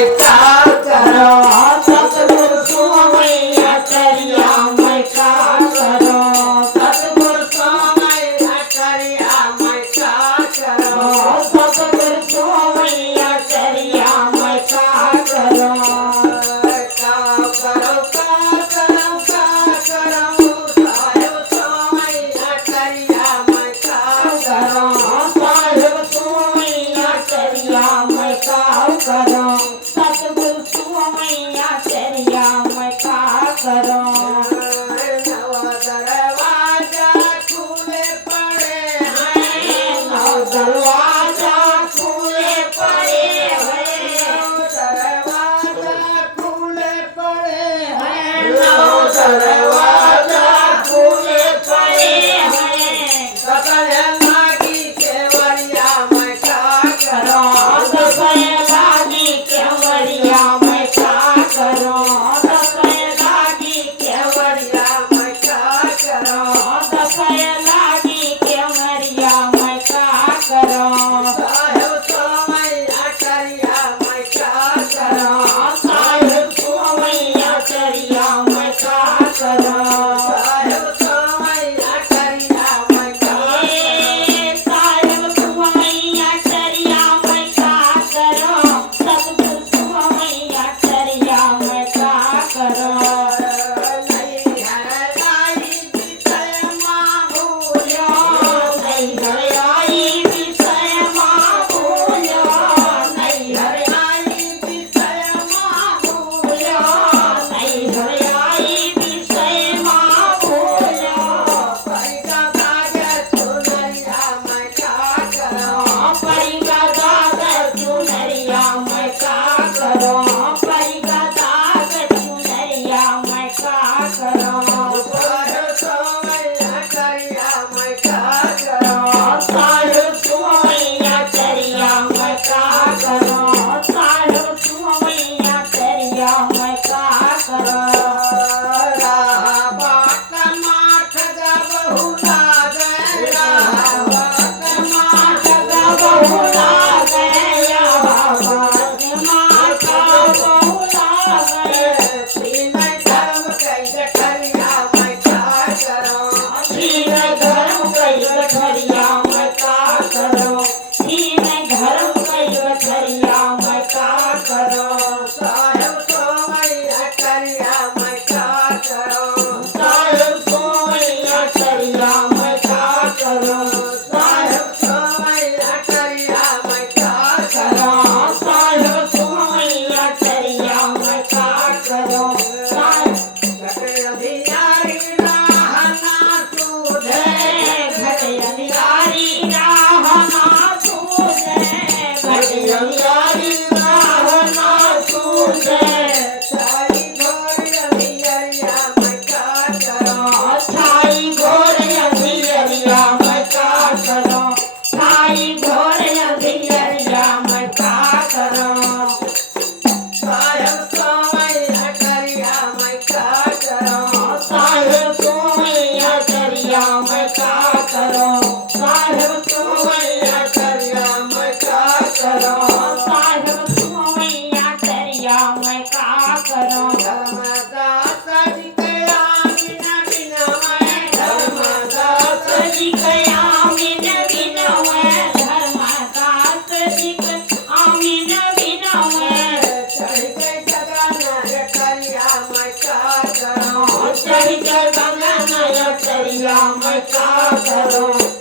मैं क्या करूं सतगुरु स्वामी अटरिया मैं क्या करूं सतगुरु स्वामी अटरिया मैं क्या करूं सतगुरु स्वामी अटरिया मैं क्या करूं सतगुरु स्वामी आचार्य मैं क्या करूं नव दरवाजा खुले पड़े हैं नव दरवाजा खुले पड़े हैं दरवाजा खुले पड़े हैं नव दरवाजा खुले पड़े हैं सकल लागी केवड़िया मैं क्या करूं सकल लागी केवड़िया मैं क्या करूं सकल लागी केवड़िया मैं क्या करूं सकल लागी केवड़िया मैं क्या करूं साहेब स्वामी आचार्य मैं क्या करूं साहेब स्वामी आचार्य मैं क्या करूं साहेब स्वामी आचार्य मैं क्या साहेब स्वामी आचार्य मैं क्या करूं सतगुरु स्वामी आचार्य मैं क्या करूं नहीं है आई विषय मां भूलो नहीं है आई विषय मां भूलो नहीं है आई विषय मां भूलो नहीं है आई विषय मां भूलो परिगा कागज चुनरिया मैं क्या करूं परिगा कागज चुनरिया मैं क्या करूं परिगा कागज चुनरिया मैं क्या करूं साहेब स्वामी आचार्य मैं क्या करूं साहेब स्वामी आचार्य मैं क्या करूं साहेब स्वामी आचार्य मैं क्या करूं राह बाट माठ गा बहुला गया बाट माठ गा बहुला गया बाट माठ बहुला गया तीन धर्म कई गठरिया मैं क्या करूं तीन धर्म कई गठरिया मैं क्या करूं तीन धर्म कई गठरिया मैं क्या करूं साहेब स्वामी आचार्य मैं क्या करूं साहेब स्वामी आचार्य मैं क्या करूं साहेब स्वामी आचार्य मैं क्या करूं साहेब स्वामी आचार्य मैं क्या करूं घटियारी राह ना सूझे घटियारी राह ना सूझे घटियारी राह ना सूझे छाई घोर अंधियरिया मैं क्या करूं छाई घोर अंधियरिया मैं क्या करूं छाई घोर अंधियरिया मैं क्या करूं साहेब स्वामी आचार्य मैं क्या करूं साहेब स्वामी आचार्य मैं क्या करूं साहेब स्वामी आचार्य मैं क्या करूं साहेब स्वामी आचार्य मैं क्या करूं धर्मदास जी कया बिन बिनवै धर्मदास जी कया बिन बिनवै धर्मदास जी कया बिन बिनवै चढ़ के जगन करिया मैं क्या करूं चढ़ के जगन करिया मैं क्या करूं